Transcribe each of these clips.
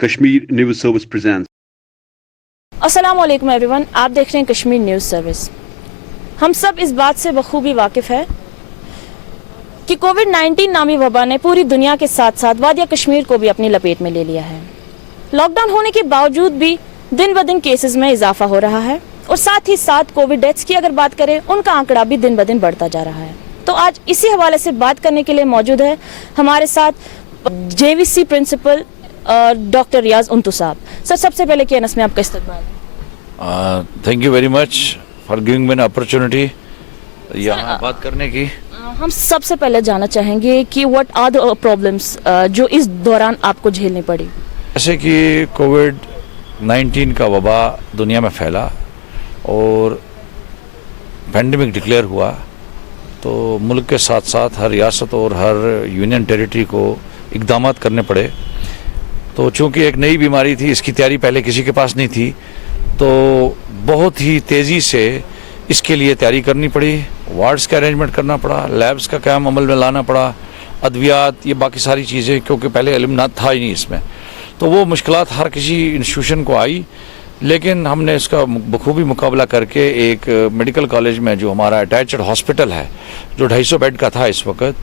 Kashmir News Service presents. अस्सलाम वालेकुम everyone, आप देख रहे हैं कश्मीर न्यूज़ सर्विस। हम सब इस बात से बखूबी वाकिफ़ है कि कोविड-19 नामी वबा ने पूरी दुनिया के साथ साथ वादिया कश्मीर को भी अपनी लपेट में ले लिया है। लॉकडाउन होने के बावजूद भी दिन ब दिन केसेस में इजाफा हो रहा है और साथ ही साथ कोविड डेथ्स की अगर बात करें, उनका आंकड़ा भी दिन ब दिन बढ़ता जा रहा है। तो आज इसी हवाले से बात करने के लिए मौजूद है हमारे साथ JVC प्रिंसिपल डॉक्टर रियाज उंतु साहब। सर, सबसे पहले KNS में आपका इस्तकबाल। Thank you very much for giving me an opportunity यहाँ बात करने की। हम सबसे पहले जानना चाहेंगे कि व्हाट आर द प्रॉब्लम्स जो इस दौरान आपको झेलनी पड़ी। जैसे कि कोविड-19 का वबा दुनिया में फैला और पैंडेमिक डिक्लेयर हुआ, तो मुल्क के साथ साथ हर रियासत और हर यूनियन टेरिटरी को इक़दामात करने पड़े। तो चूँकि एक नई बीमारी थी, इसकी तैयारी पहले किसी के पास नहीं थी, तो बहुत ही तेज़ी से इसके लिए तैयारी करनी पड़ी। वार्ड्स का अरेंजमेंट करना पड़ा, लैब्स का काम अमल में लाना पड़ा, अद्वियात, ये बाकी सारी चीज़ें, क्योंकि पहले इल्म ना था ही नहीं इसमें। तो वो मुश्किलात हर किसी इंस्टीट्यूशन को आई, लेकिन हमने इसका बखूबी मुकाबला करके एक मेडिकल कॉलेज में जो हमारा अटैच्ड हॉस्पिटल है, जो 250 बेड का था इस वक्त,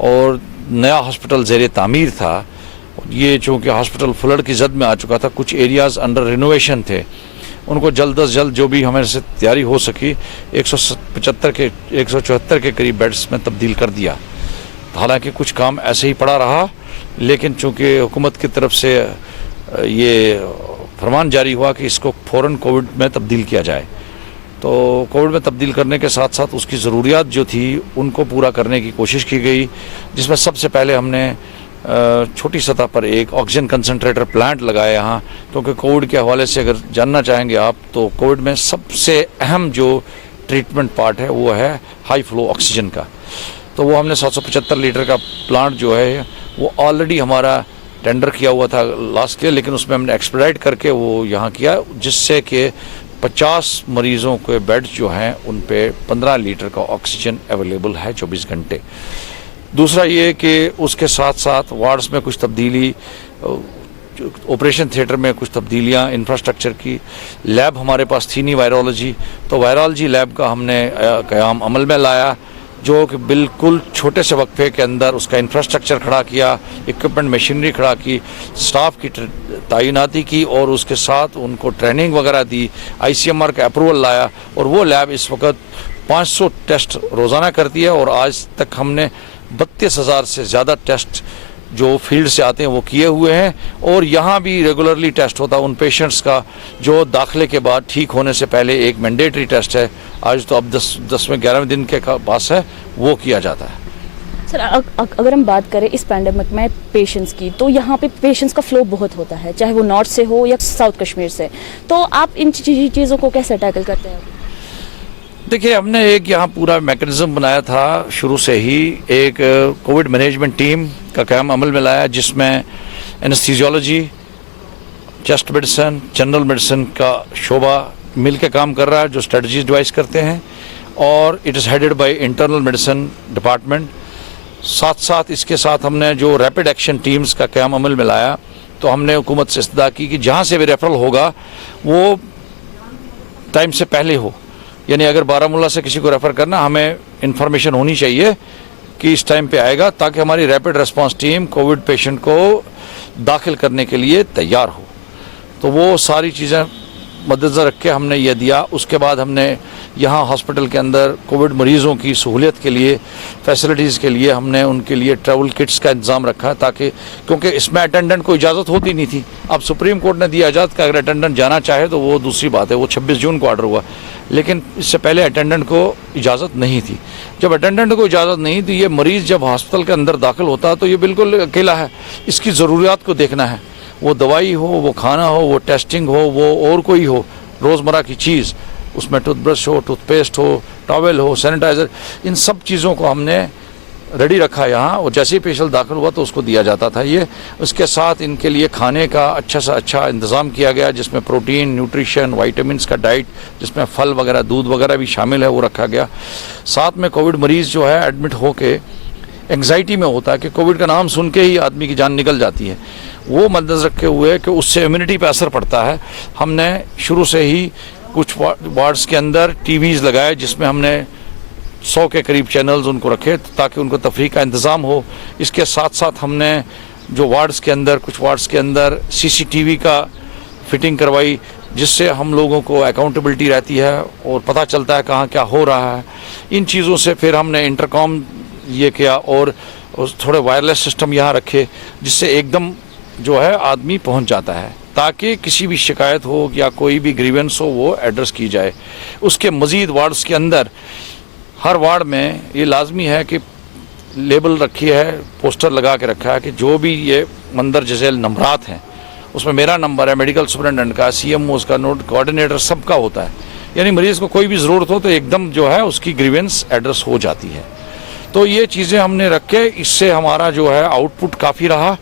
और नया हॉस्पिटल ज़ेर तामीर था। ये चूँकि हॉस्पिटल फ्लड की जद में आ चुका था, कुछ एरियाज़ अंडर रिनोवेशन थे, उनको जल्द अज जल्द जो भी हमारे से तैयारी हो सकी 174 के करीब बेड्स में तब्दील कर दिया। हालांकि कुछ काम ऐसे ही पड़ा रहा, लेकिन चूँकि हुकूमत की तरफ से ये फरमान जारी हुआ कि इसको फ़ौरन कोविड में तब्दील किया जाए, तो कोविड में तब्दील करने के साथ साथ उसकी ज़रूरियात जो थी उनको पूरा करने की कोशिश की गई, जिसमें सबसे पहले हमने छोटी सतह पर एक ऑक्सीजन कंसंट्रेटर प्लांट लगाया यहाँ, क्योंकि कोविड के हवाले से अगर जानना चाहेंगे आप, तो कोविड में सबसे अहम जो ट्रीटमेंट पार्ट है वो है हाई फ्लो ऑक्सीजन का। तो वो हमने 775 लीटर का प्लांट जो है वो ऑलरेडी हमारा टेंडर किया हुआ था लास्ट ईयर, लेकिन उसमें हमने एक्सपेडाइट करके वो यहाँ किया, जिससे कि 50 मरीज़ों के बेड जो हैं उन पे 15 लीटर का ऑक्सीजन अवेलेबल है 24 घंटे। दूसरा ये कि उसके साथ साथ वार्ड्स में कुछ तब्दीली, ऑपरेशन थिएटर में कुछ तब्दीलियाँ, इंफ्रास्ट्रक्चर की, लैब हमारे पास थी नहीं वायरोलॉजी, तो वायरोलॉजी लैब का हमने क़याम अमल में लाया, जो कि बिल्कुल छोटे से वक्फे के अंदर उसका इंफ्रास्ट्रक्चर खड़ा किया, इक्विपमेंट मशीनरी खड़ा की, स्टाफ की तैनाती की और उसके साथ उनको ट्रेनिंग वगैरह दी, ICMR का अप्रूवल लाया, और वो लैब इस वक्त 500 टेस्ट रोज़ाना करती है, और आज तक हमने 32,000 से ज़्यादा टेस्ट जो फील्ड से आते हैं वो किए हुए हैं। और यहाँ भी रेगुलरली टेस्ट होता है उन पेशेंट्स का जो दाखिले के बाद ठीक होने से पहले एक मैंडेटरी टेस्ट है, आज तो अब 10वें 11वें दिन के पास है, वो किया जाता है। सर, अगर हम बात करें इस पैंडेमिक में पेशेंट्स की, तो यहाँ पे पेशेंट्स का फ्लो बहुत होता है, चाहे वो नॉर्थ से हो या साउथ कश्मीर से, तो आप इन चीज़ों को कैसे टैकल करते हैं? देखिए, हमने एक यहाँ पूरा मैकेनिज्म बनाया था शुरू से ही, एक कोविड मैनेजमेंट टीम का काम अमल में लाया, जिसमें anaesthesiology, chest medicine, general medicine का शोबा मिल के काम कर रहा है, जो स्ट्रेटजीज डिवाइस करते हैं, और it is headed by internal medicine department. साथ साथ इसके साथ हमने जो रैपिड एक्शन टीम्स का काम अमल में लाया, तो हमने हुकूमत से इस्तदा की कि जहाँ से भी रेफरल होगा वो टाइम से पहले हो, यानी अगर बारामूला से किसी को रेफ़र करना, हमें इंफॉर्मेशन होनी चाहिए कि इस टाइम पे आएगा, ताकि हमारी rapid response team Covid patient को दाखिल करने के लिए तैयार हो। तो वो सारी चीज़ें मद्देनज़र रख के हमने ये दिया। उसके बाद हमने यहाँ हॉस्पिटल के अंदर कोविड मरीज़ों की सहूलियत के लिए, फैसिलिटीज़ के लिए हमने उनके लिए ट्रैवल किट्स का इंतज़ाम रखा, ताकि, क्योंकि इसमें अटेंडेंट को इजाज़त होती नहीं थी। अब सुप्रीम कोर्ट ने दिया इजाज़त कि अगर अटेंडेंट जाना चाहे तो वो दूसरी बात है, वो 26 जून को ऑर्डर हुआ, लेकिन इससे पहले अटेंडेंट को इजाज़त नहीं थी। जब अटेंडेंट को इजाज़त नहीं थी, ये मरीज़ जब हॉस्पिटल के अंदर दाखिल होता है तो ये बिल्कुल अकेला है, इसकी ज़रूरियात को देखना है, वो दवाई हो, वो खाना हो, वो टेस्टिंग हो, वो और कोई हो रोज़मर्रा की चीज़, उसमें टूथब्रश हो, टूथपेस्ट हो, टॉवल हो, सैनिटाइज़र, इन सब चीज़ों को हमने रेडी रखा यहाँ, और जैसे ही पेशेंट दाखिल हुआ तो उसको दिया जाता था ये। उसके साथ इनके लिए खाने का अच्छा से अच्छा इंतज़ाम किया गया, जिसमें प्रोटीन, न्यूट्रिशन, वाइटामिन्स का डाइट, जिसमें फल वगैरह, दूध वगैरह भी शामिल है, वो रखा गया। साथ में कोविड मरीज़ जो है एडमिट होके एंग्जाइटी में होता है कि कोविड का नाम सुन के ही आदमी की जान निकल जाती है, وہ مدنظر رکھے ہوئے کہ اس سے امیونٹی پہ اثر پڑتا ہے، ہم نے شروع سے ہی کچھ وارڈز کے اندر ٹی ویز لگائے جس میں ہم نے 100 کے قریب چینلز ان کو رکھے تاکہ ان کو تفریح کا انتظام ہو۔ اس کے ساتھ ساتھ ہم نے جو وارڈز کے اندر کچھ وارڈز کے اندر سی سی ٹی وی کا فٹنگ کروائی جس سے ہم لوگوں کو اکاؤنٹیبلٹی رہتی ہے اور پتہ چلتا ہے کہاں کیا ہو رہا ہے۔ ان چیزوں سے پھر ہم نے انٹرکام یہ کیا اور تھوڑے وائرلیس سسٹم یہاں رکھے جس سے ایک دم جو ہے آدمی پہنچ جاتا ہے تاکہ کسی بھی شکایت ہو یا کوئی بھی گریونس ہو وہ ایڈریس کی جائے۔ اس کے مزید وارڈز کے اندر ہر وارڈ میں یہ لازمی ہے کہ لیبل رکھی ہے، پوسٹر لگا کے رکھا ہے کہ جو بھی یہ مندرجہ ذیل نمبرات ہیں اس میں میرا نمبر ہے، میڈیکل سپرنٹینڈنٹ کا، سی ایم او اس کا، نوڈ کوآرڈینیٹر سب کا ہوتا ہے، یعنی مریض کو کوئی بھی ضرورت ہو تو ایک دم جو ہے اس کی گریونس ایڈریس ہو جاتی ہے۔ تو یہ چیزیں ہم نے رکھ کے اس سے ہمارا جو ہے آؤٹ پٹ کافی رہا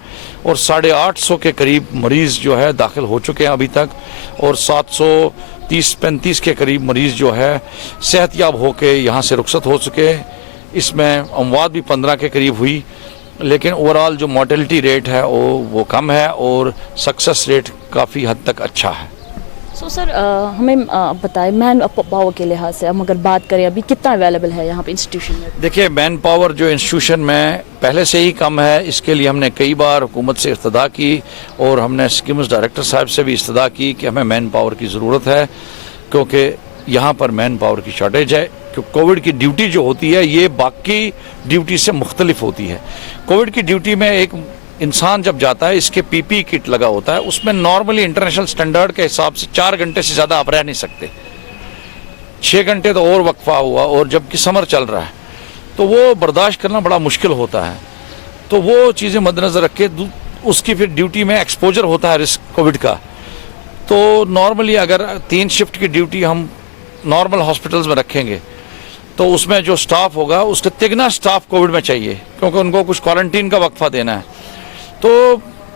اور 850 کے قریب مریض جو ہے داخل ہو چکے ہیں ابھی تک اور 735 کے قریب مریض جو ہے صحت یاب ہو کے یہاں سے رخصت ہو چکے۔ اس میں اموات بھی 15 کے قریب ہوئی، لیکن اوورآل جو مورٹیلٹی ریٹ ہے وہ کم ہے اور سکسس ریٹ کافی حد تک اچھا ہے۔ سو سر ہمیں بتائیں مین پاور کے لحاظ سے ہم اگر بات کریں ابھی کتنا اویلیبل ہے یہاں پہ انسٹیٹیوشن میں؟ دیکھیے مین پاور جو انسٹیٹیوشن میں پہلے سے ہی کم ہے، اس کے لیے ہم نے کئی بار حکومت سے استدعا کی اور ہم نے اسکیمز ڈائریکٹر صاحب سے بھی استدعا کی کہ ہمیں مین پاور کی ضرورت ہے کیونکہ یہاں پر مین پاور کی شارٹیج ہے۔ کہ کووڈ کی ڈیوٹی جو ہوتی ہے یہ باقی ڈیوٹی سے مختلف ہوتی ہے۔ کووڈ کی ڈیوٹی میں ایک انسان جب جاتا ہے اس کے پی پی کٹ لگا ہوتا ہے، اس میں نارملی انٹرنیشنل سٹینڈرڈ کے حساب سے 4 گھنٹے سے زیادہ آپ رہ نہیں سکتے، 6 گھنٹے تو اور وقفہ ہوا اور جب کہ سمر چل رہا ہے تو وہ برداشت کرنا بڑا مشکل ہوتا ہے۔ تو وہ چیزیں مد نظر رکھ کے اس کی پھر ڈیوٹی میں ایکسپوجر ہوتا ہے رسک کووڈ کا۔ تو نارملی اگر 3 شفٹ کی ڈیوٹی ہم نارمل ہاسپٹلز میں رکھیں گے تو اس میں جو سٹاف ہوگا اس کا تگنا سٹاف کووڈ میں چاہیے کیونکہ ان کو کچھ کوارنٹین کا وقفہ دینا ہے۔ تو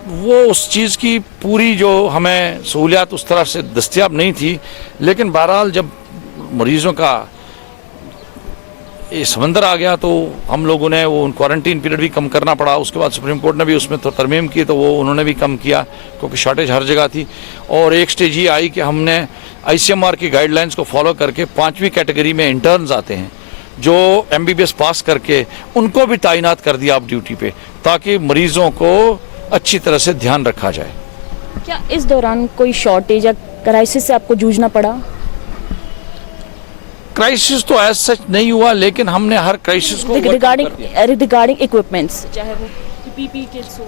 وہ اس چیز کی پوری جو ہمیں سہولیات اس طرح سے دستیاب نہیں تھی، لیکن بہرحال جب مریضوں کا یہ سمندر آ گیا تو ہم لوگوں نے وہ کوارنٹین پیریڈ بھی کم کرنا پڑا۔ اس کے بعد سپریم کورٹ نے بھی اس میں تو ترمیم کی تو وہ انہوں نے بھی کم کیا کیونکہ شارٹیج ہر جگہ تھی۔ اور ایک سٹیج یہ آئی کہ ہم نے آئی سی ایم آر کی گائیڈ لائنز کو فالو کر کے 5ویں کیٹیگری میں انٹرنز آتے ہیں جو ایم بی بی ایس پاس کر کے ان کو بھی تعینات کر دیا آپ ڈیوٹی پہ تاکہ مریضوں کو اچھی طرح سے دھیان رکھا جائے۔ کیا اس دوران کوئی شارٹیج یا کرائسس سے آپ کو جوجھنا پڑا؟ کرائسس تو ایز سچ نہیں ہوا لیکن ہم نے ہر کرائسس کو ریگارڈنگ اکوپمنٹس چاہے وہ پی پی کٹس ہو،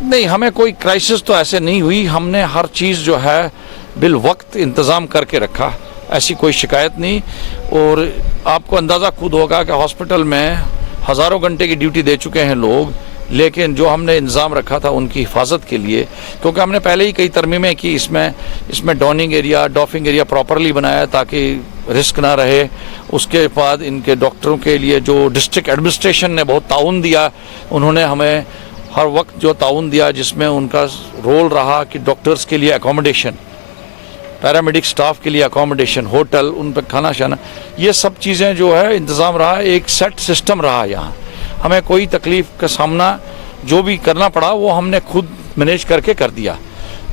نہیں، ہمیں کوئی کرائسس تو ایسے نہیں ہوئی۔ ہم نے ہر چیز جو ہے بالوقت انتظام کر کے رکھا، ایسی کوئی شکایت نہیں۔ اور آپ کو اندازہ خود ہوگا کہ ہاسپٹل میں ہزاروں گھنٹے کی ڈیوٹی دے چکے ہیں لوگ، لیکن جو ہم نے انتظام رکھا تھا ان کی حفاظت کے لیے، کیونکہ ہم نے پہلے ہی کئی ترمیمیں کی، اس میں ڈوننگ ایریا، ڈافنگ ایریا پراپرلی بنایا تاکہ رسک نہ رہے۔ اس کے بعد ان کے ڈاکٹروں کے لیے جو ڈسٹرکٹ ایڈمنسٹریشن نے بہت تعاون دیا، انہوں نے ہمیں ہر وقت جو تعاون دیا جس میں ان کا رول رہا کہ ڈاکٹرز کے لیے اکوموڈیشن، پیرامیڈک سٹاف کے لیے اکوموڈیشن، ہوٹل، ان پہ کھانا شانا، یہ سب چیزیں جو ہے انتظام رہا، ایک سیٹ سسٹم رہا۔ یہاں ہمیں کوئی تکلیف کا سامنا جو بھی کرنا پڑا وہ ہم نے خود مینیج کر کے کر دیا۔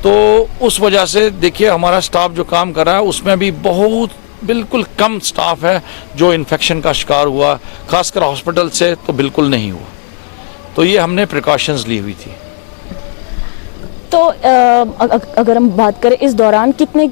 تو اس وجہ سے دیکھیے ہمارا سٹاف جو کام کر رہا ہے اس میں بھی بہت بالکل کم سٹاف ہے جو انفیکشن کا شکار ہوا، خاص کر ہاسپٹل سے تو بالکل نہیں ہوا۔ تو یہ ہم نے پریکاشنز لی ہوئی تھی۔ تو اگر ہم بات کریں اس دوران کتنے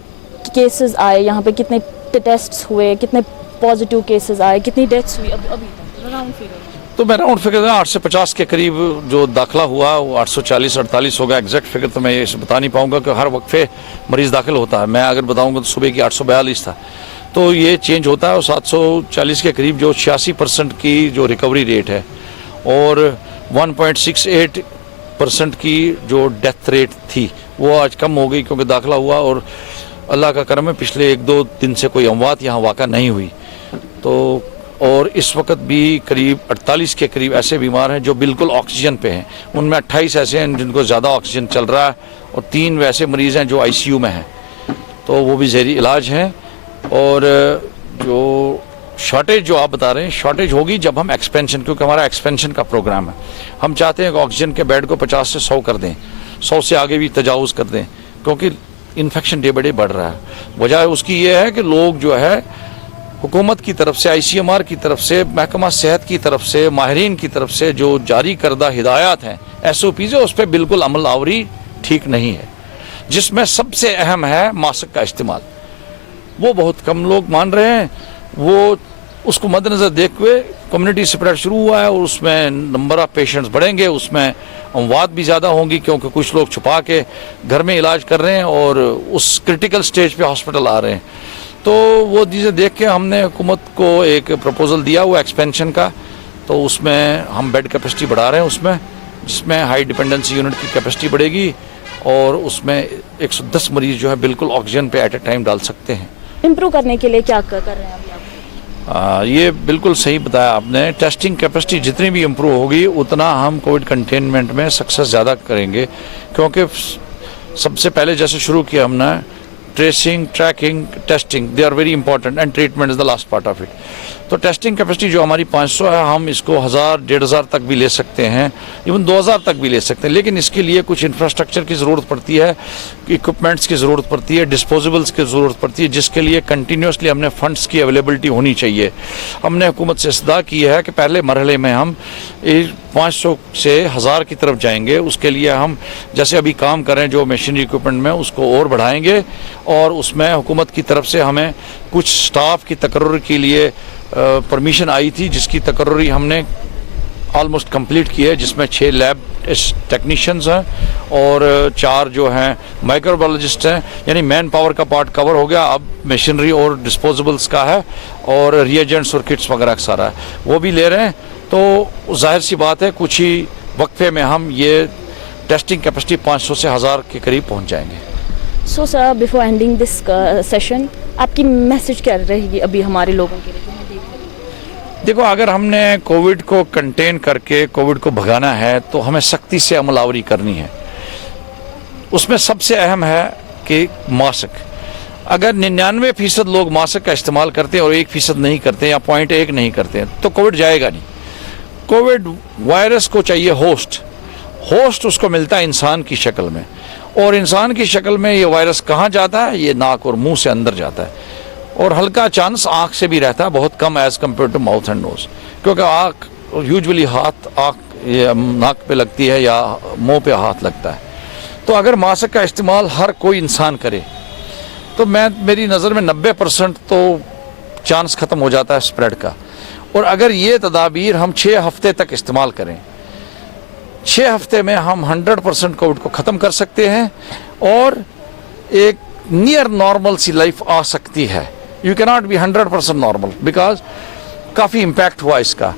کیسز آئے یہاں پہ، کتنے ٹیسٹس ہوئے، کتنے پازیٹیو کیسز آئے، کتنی ڈیتھس ہوئی ابھی تک راؤنڈ فگر؟ تو میں راؤنڈ فگر 850 کے قریب جو داخلہ ہوا وہ 840-48 ہوگا۔ ایگزیکٹ فگر تو میں یہ بتا نہیں پاؤں گا کہ ہر وقفے مریض داخل ہوتا ہے، میں اگر بتاؤں گا تو صبح کی 842 تھا، تو یہ چینج ہوتا ہے۔ اور 740 کے قریب جو 86% کی جو ریکوری ریٹ ہے اور 1.68% کی جو ڈیتھ ریٹ تھی وہ آج کم ہو گئی کیونکہ داخلہ ہوا اور اللہ کا کرم ہے پچھلے 1-2 دن سے کوئی اموات یہاں واقع نہیں ہوئی۔ تو اور اس وقت بھی قریب 48 کے قریب ایسے بیمار ہیں جو بالکل آکسیجن پہ ہیں، ان میں 28 ایسے ہیں جن کو زیادہ آکسیجن چل رہا ہے اور 3 ویسے مریض ہیں جو آئی سی یو میں ہیں، تو وہ بھی زیری علاج ہیں۔ اور جو شارٹیج جو آپ بتا رہے ہیں شارٹیج ہوگی جب ہم ایکسپینشن، کیونکہ ہمارا ایکسپینشن کا پروگرام ہے، ہم چاہتے ہیں کہ آکسیجن کے بیڈ کو 50 سے 100 کر دیں، 100 से आगे भी तजावुज़ कर दें, क्योंकि इन्फेक्शन डे बाय डे बढ़ रहा है। वजह उसकी ये है कि लोग जो है हुकूमत की तरफ से, ICMR की तरफ से, महकमा सेहत की तरफ से, माहिरीन की तरफ से जो जारी करदा हिदायत हैं, SOPs है, उस पर बिल्कुल अमल आवरी ठीक नहीं है, जिसमें सबसे अहम है मास्क का इस्तेमाल। वो बहुत कम लोग मान रहे हैं, वो उसको मद्देनज़र देखते हुए कम्युनिटी स्प्रेड शुरू हुआ है और उसमें नंबर ऑफ पेशेंट्स बढ़ेंगे, उसमें अमवात भी ज़्यादा होंगी, क्योंकि कुछ लोग छुपा के घर में इलाज कर रहे हैं और उस क्रिटिकल स्टेज पे हॉस्पिटल आ रहे हैं। तो वो चीज़ें देख के हमने हुकूमत को एक प्रपोज़ल दिया हुआ एक्सपेंशन का, तो उसमें हम बेड कैपेसिटी बढ़ा रहे हैं, उसमें जिसमें हाई डिपेंडेंसी यूनिट की कैपेसिटी बढ़ेगी और उसमें 110 मरीज़ जो है बिल्कुल ऑक्सीजन पे एट ए टाइम डाल सकते हैं। इम्प्रूव करने के लिए क्या कर रहे हैं अभी आप? ये बिल्कुल सही बताया आपने। टेस्टिंग कैपेसिटी जितनी भी इम्प्रूव होगी उतना हम कोविड कंटेनमेंट में सक्सेस ज़्यादा करेंगे, क्योंकि सबसे पहले जैसे शुरू किया हमने tracing, tracking, testing, they are very important and treatment is the last part of it. तो टेस्टिंग कैपेसिटी जो हमारी 500 है, हम इसको 1000, 1500 तक भी ले सकते हैं, इवन 2000 तक भी ले सकते हैं, लेकिन इसके लिए कुछ इंफ्रास्ट्रक्चर की ज़रूरत पड़ती है, इक्विपमेंट्स की ज़रूरत पड़ती है, डिस्पोजेबल्स की ज़रूरत पड़ती है, जिसके लिए कंटिन्यूसली हमने फंड्स की अवेलेबिलिटी होनी चाहिए। हमने हुकूमत से इस्तदा की है कि पहले मरहले में हम 500 से 1000 की तरफ जाएंगे। उसके लिए हम जैसे अभी काम कर रहे हैं जो मशीनरी इक्विपमेंट में, उसको और बढ़ाएंगे और उसमें हुकूमत की तरफ से हमें कुछ स्टाफ की तकर्रुर के लिए परमिशन आई थी, जिसकी तकर्रुरी हमने ऑलमोस्ट कंप्लीट की है, जिसमें 6 लैब टेक्नीशियंस हैं और 4 जो हैं माइक्रोबायोलॉजिस्ट हैं, यानी मैन पावर का पार्ट कवर हो गया। अब मशीनरी और डिस्पोजेबल्स का है और रिएजेंट्स और किट्स वगैरह सारा है, वो भी ले रहे हैं। तो जाहिर सी बात है कुछ ही वक्फे में हम ये टेस्टिंग कैपेसिटी 500 से 1000 के करीब पहुंच जाएंगे। So sir, before ending this session, आपकी मैसेज क्या रहेगी अभी हमारे लोगों के लिए? देखो, अगर हमने कोविड को कंटेन करके कोविड को भगाना है तो हमें सख्ती से अमलावरी करनी है। उसमें सबसे अहम है कि मास्क, अगर 99% लोग मास्क का इस्तेमाल करते हैं और 1% नहीं करते हैं या 0.1 नहीं करते हैं तो कोविड जाएगा नहीं। कोविड वायरस को चाहिए होस्ट उसको मिलता है इंसान की शक्ल में, और इंसान की शक्ल में ये वायरस कहाँ जाता है? ये नाक और मुंह से अंदर जाता है, और हल्का चांस आँख से भी रहता है, बहुत कम as compared to mouth and nose, क्योंकि आँख यूजुअली आँख ये नाक पे लगती है या मुंह पे हाथ लगता है। तो अगर मास्क का इस्तेमाल हर कोई इंसान करे तो मेरी नज़र में 90% तो चांस ख़त्म हो जाता है स्प्रेड का। और अगर ये तदाबीर हम 6 हफ्ते तक इस्तेमाल करें, 6 हफ्ते में हम 100% कोविड को ख़त्म कर सकते हैं और एक नियर नॉर्मल सी लाइफ आ सकती है। You can not be 100% normal because काफ़ी इम्पैक्ट हुआ इसका।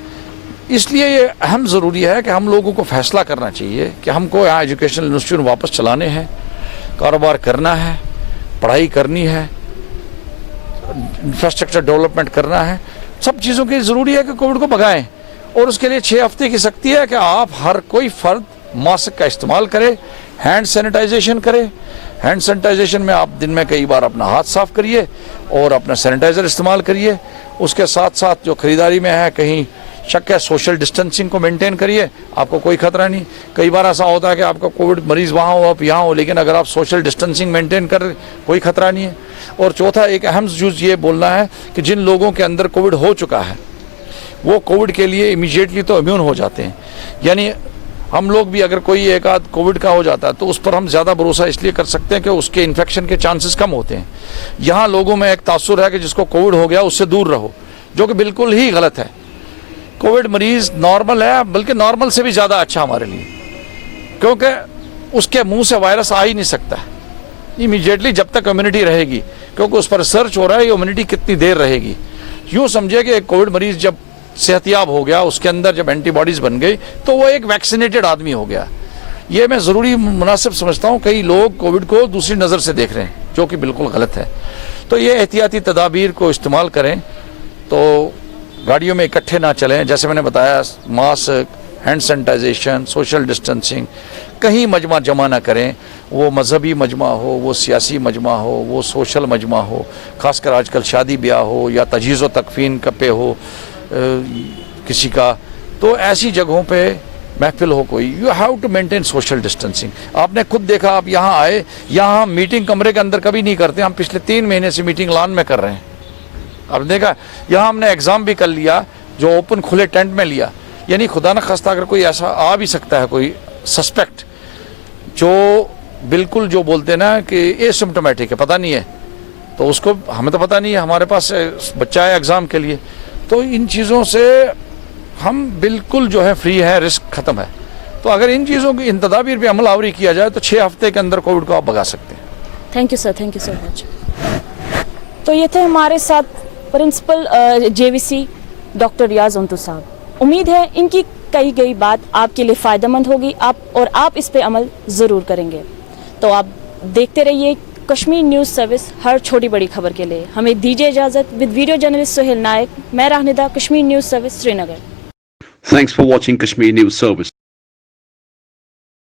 इसलिए ये अहम ज़रूरी है कि हम लोगों को फैसला करना चाहिए कि हमको यहाँ एजुकेशनल इंस्टीट्यूट वापस चलाने हैं, कारोबार करना है, पढ़ाई करनी है, इंफ्रास्ट्रक्चर डेवलपमेंट करना है। सब चीज़ों के ज़रूरी है कि कोविड को भगाएं, और उसके लिए 6 हफ्ते की सख्ती है कि आप हर कोई फ़र्द मास्क का इस्तेमाल करे, हैंड सैनिटाइजेशन करे। हैंड सैनिटाइजेशन में आप दिन में कई बार अपना हाथ साफ़ करिए और अपना सैनिटाइज़र इस्तेमाल करिए। उसके साथ साथ जो ख़रीदारी में है कहीं शक है, सोशल डिस्टेंसिंग को मेंटेन करिए, आपको कोई खतरा नहीं। कई बार ऐसा होता है कि आपका कोविड मरीज़ वहाँ हो, आप यहाँ हो, लेकिन अगर आप सोशल डिस्टेंसिंग मेंटेन कर कोई खतरा नहीं है। और चौथा एक अहम चीज़ ये बोलना है कि जिन लोगों के अंदर कोविड हो चुका है वो कोविड के लिए इमीडिएटली तो इम्यून हो जाते हैं, यानी हम लोग भी अगर कोई एक आध कोविड का हो जाता है तो उस पर हम ज़्यादा भरोसा इसलिए कर सकते हैं कि उसके इन्फेक्शन के चांसेस कम होते हैं। यहाँ लोगों में एक तासुर है कि जिसको कोविड हो गया उससे दूर रहो, जो कि बिल्कुल ही गलत है। कोविड मरीज़ नॉर्मल है, बल्कि नॉर्मल से भी ज़्यादा अच्छा हमारे लिए, क्योंकि उसके मुंह से वायरस आ ही नहीं सकता इमीडिएटली जब तक इम्यूनिटी रहेगी, क्योंकि उस पर रिसर्च हो रहा है ये इम्यूनिटी कितनी देर रहेगी। यूँ समझिए कि एक कोविड मरीज़ जब सेहतियाब हो गया, उसके अंदर जब एंटीबॉडीज़ बन गई तो वो एक वैक्सीनेटेड आदमी हो गया। ये मैं ज़रूरी मुनासिब समझता हूँ। कई लोग कोविड को दूसरी नज़र से देख रहे हैं जो कि बिल्कुल गलत है। तो ये एहतियाती तदाबीर को इस्तेमाल करें, तो गाड़ियों में इकट्ठे ना चलें, जैसे मैंने बताया mask, hand sanitization, social distancing, कहीं मजमा जमा ना करें, वो मजहबी मजमा हो, वो सियासी मजमा हो, वो सोशल मजमा हो, खासकर आजकल शादी ब्याह हो या तजहीज़ व तकफीन पे हो किसी का, तो ऐसी जगहों पे महफिल हो कोई, you have to maintain social distancing. आपने खुद देखा, आप यहाँ आए, यहाँ हम मीटिंग कमरे के अंदर कभी नहीं करते, हम पिछले 3 महीने से मीटिंग लॉन में कर रहे हैं. आपने देखा यहाँ हमने एग्ज़ाम भी कर लिया जो ओपन खुले टेंट में लिया. यानी खुदा न खास्ता अगर कोई ऐसा आ भी सकता है, कोई सस्पेक्ट जो बिल्कुल जो बोलते हैं ना कि एसिम्प्टोमेटिक है, पता नहीं है, तो उसको हमें तो पता नहीं है, हमारे पास बच्चा है एग्ज़ाम के लिए, तो इन चीज़ों से हम बिल्कुल जो है फ्री है, रिस्क ख़त्म है. तो अगर इन चीज़ों की इन तदाबीर पर अमल आवरी किया जाए तो 6 हफ्ते के अंदर कोविड को आप भगा सकते हैं. Thank you sir, thank you so much. तो ये थे हमारे साथ प्रिंसिपल JVC डॉक्टर रियाज उंतु साहब. उम्मीद है इनकी कही गई बात आपके लिए फ़ायदेमंद होगी, आप इस पे अमल ज़रूर करेंगे. तो आप देखते रहिए कश्मीर न्यूज़ सर्विस हर छोटी बड़ी खबर के लिए. हमें दीजिए इजाज़त. With video journalist Suhail Naik, मैं Rahnida, Kashmir news service Srinagar. Thanks for watching Kashmir News Service.